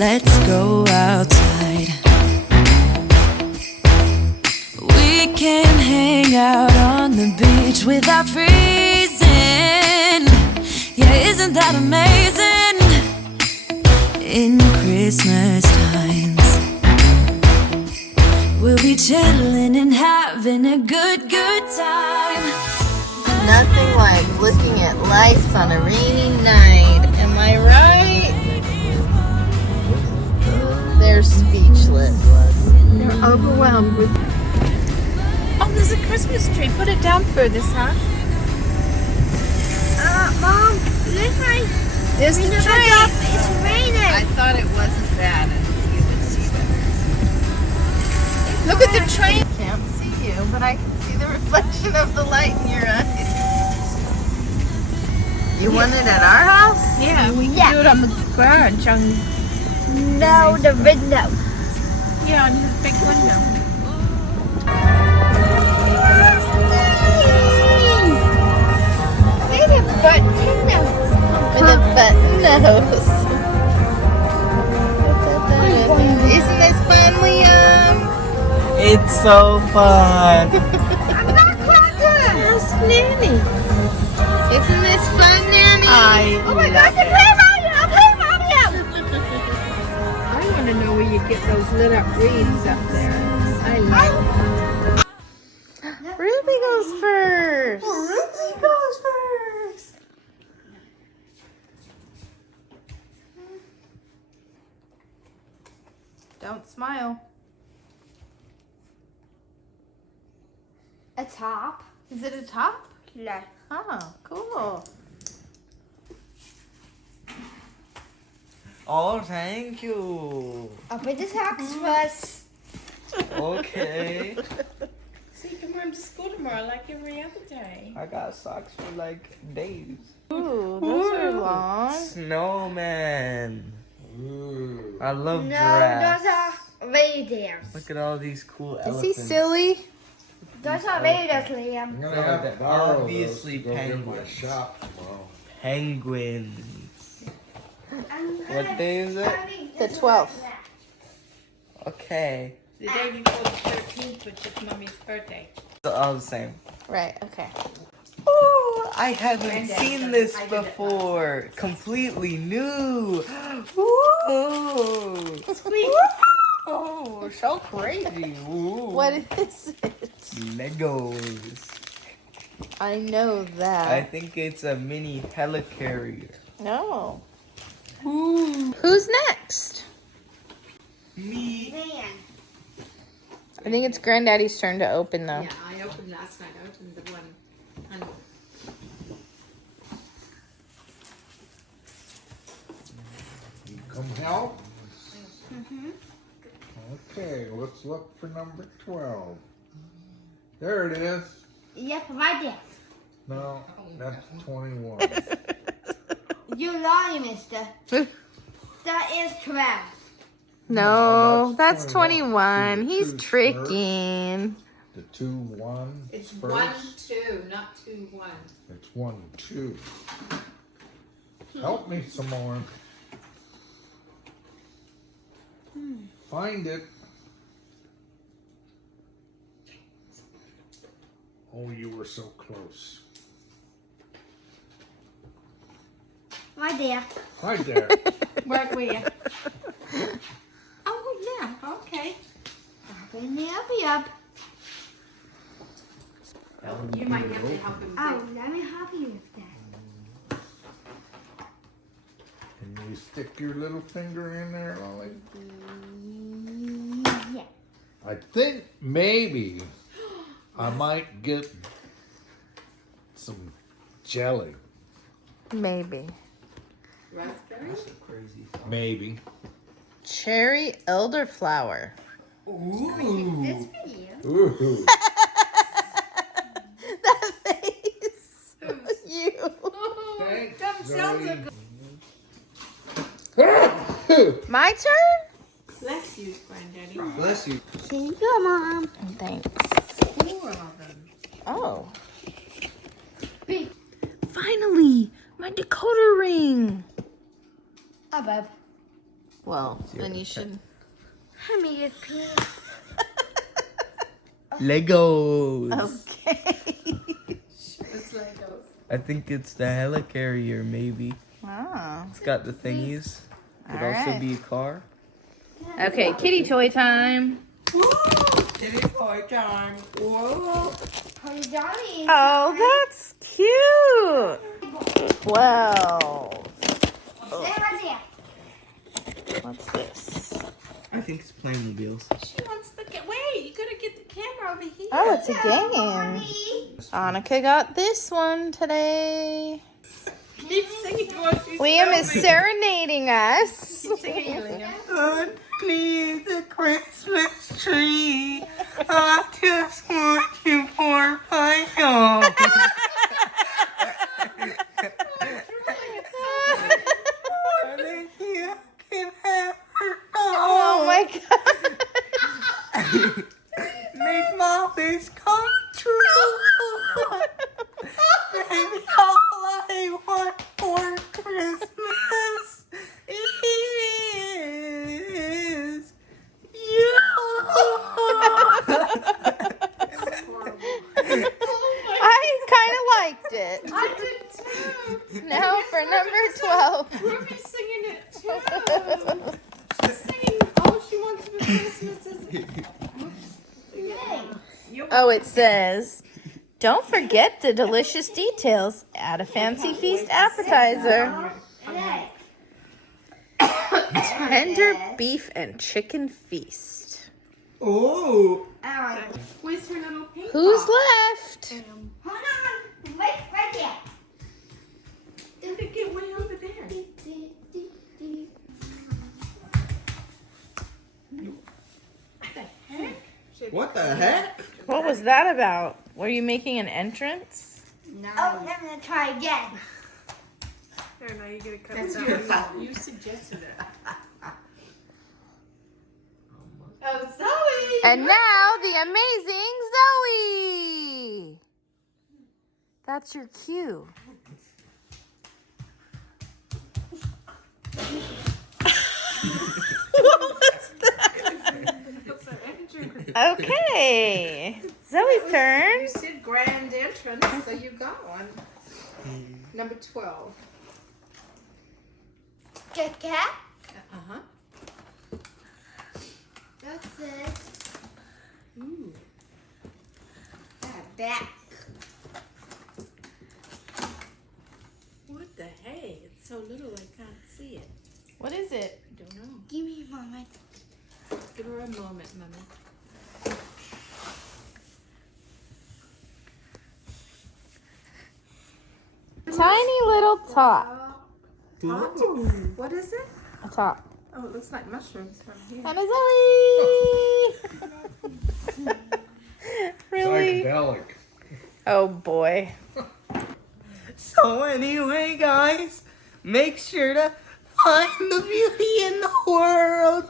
Let's go outside. We can hang out on the beach without freezing. Yeah, isn't that amazing? In Christmas times, we'll be chilling and having a good time. Nothing like looking at lights on a rainy night. Am I right? They're speechless. They're overwhelmed with. Oh, there's a Christmas tree. Put it down further, Sasha. Mom, this way. There's the tree. It's raining. I thought it wasn't bad and you would see better. Look at the train. I can't see you, but I can see the reflection of the light in your eyes. You want it at our house? Yeah, we can do it on the garage. No, the window. Yeah, on his big window. With a button nose. With a button nose. Isn't this fun, Liam? It's so fun. I'm not cracker. Yes, Nanny. Isn't this fun, Nanny? Oh my gosh, the play Mario! Play Mario! I want to know where you get those lit up reeds up there. I like Ruby goes first. Ruby goes first. Don't smile. A top? Is it a top? No. Oh, cool. Oh, thank you. Open the socks first. Okay. So you can wear them to school tomorrow like every other day. I got socks for like days. Ooh, those are long. Snowman. I love No, giraffes. those are reindeers. Look at all these cool Is elephants. he silly? Those are reindeers, Liam. I'm gonna have to borrow Obviously those to go get my penguins. shop tomorrow. Penguins. What day is it? The 12th. Okay. The day before the 13th, which is Mommy's birthday. It's all the same. Right, okay. Oh, I haven't seen this before. Completely new. Ooh. Oh, so crazy. Ooh. What is it? Legos. I know I that. think it's a mini helicarrier. No. Who's next? Me. Man. I think it's Granddaddy's turn to open though. Yeah, I opened last night. I opened the one. You come help? Okay, let's look for number 12. There it is. Yep, right there. No, that's 21. You lying, mister. That is 12. No, that's that's 21. 21. He's tricking. The 2 1 It's first. 1, 2, not 2, 1. It's 1 2. Help me some more. Find it. Oh, you were so close. Right there. Right there. Right where? Oh, yeah. Okay. Open it up. You might have to help him. Oh, let me help you with that. Can you stick your little finger in there, Lolly? Yeah. I think maybe I might get some jelly. Maybe. Raspberry? That's a crazy thought. Maybe. Cherry elderflower. Ooh. This for you. Ooh. That face. You. Thanks, That sounds Zoe. My turn? Bless you, Granddaddy. Bless you. Here you go, Mom. Thanks. 4 of them. Oh. Big. Finally, my decoder ring. Oh, babe. Well, then you should. I made it pink. Legos. Okay. I think it's the helicarrier, maybe. Wow. It's got the thingies. Could All also right. be a car. Okay, kitty toy time. It is toy time. Whoa. Honey Johnny. Oh, that's cute. Wow. Stay right there. What's this? I think it's Playmobiles. She wants to get. Wait, you gotta get the camera over here. Oh, it's a game. Annika got this one today. Keep singing while she's Liam is filming. serenading us. Keep singing, Liam. Underneath the Christmas tree, I just want you for my own. You can have her Oh all. my god. Make my wish come true. Baby, all I want for Christmas is you. I kind of liked it. I did too. Now for number 12. Ruby's singing it too. She's singing All She Wants for Christmas is. Oh, it says, don't forget the delicious details. Add a fancy feast appetizer. Tender beef and chicken feast. Oh. Where's her little pink Who's pop? left? Hold on. Wait, right there. Did it get way over there? What the heck? What was that about? Were you making an entrance? Oh, I'm gonna try again. There, now you gotta cut it out. You suggested it. Oh, Zoe! And now the amazing Zoe. That's your cue. What was that? Okay, Zoe's turn. You said grand entrance, so you got one. Number 12. Kit Kat. Uh-huh. That's it. Ooh. Back. What the hey? It's so little I can't see it. What is it? I don't know. Give me a moment. Give her a moment, Mama. Tiny little top. What is it? A top. Oh, it looks like mushrooms from here. And a Zoe. Really? Psychedelic. Oh boy. So anyway, guys, make sure to find the beauty in the world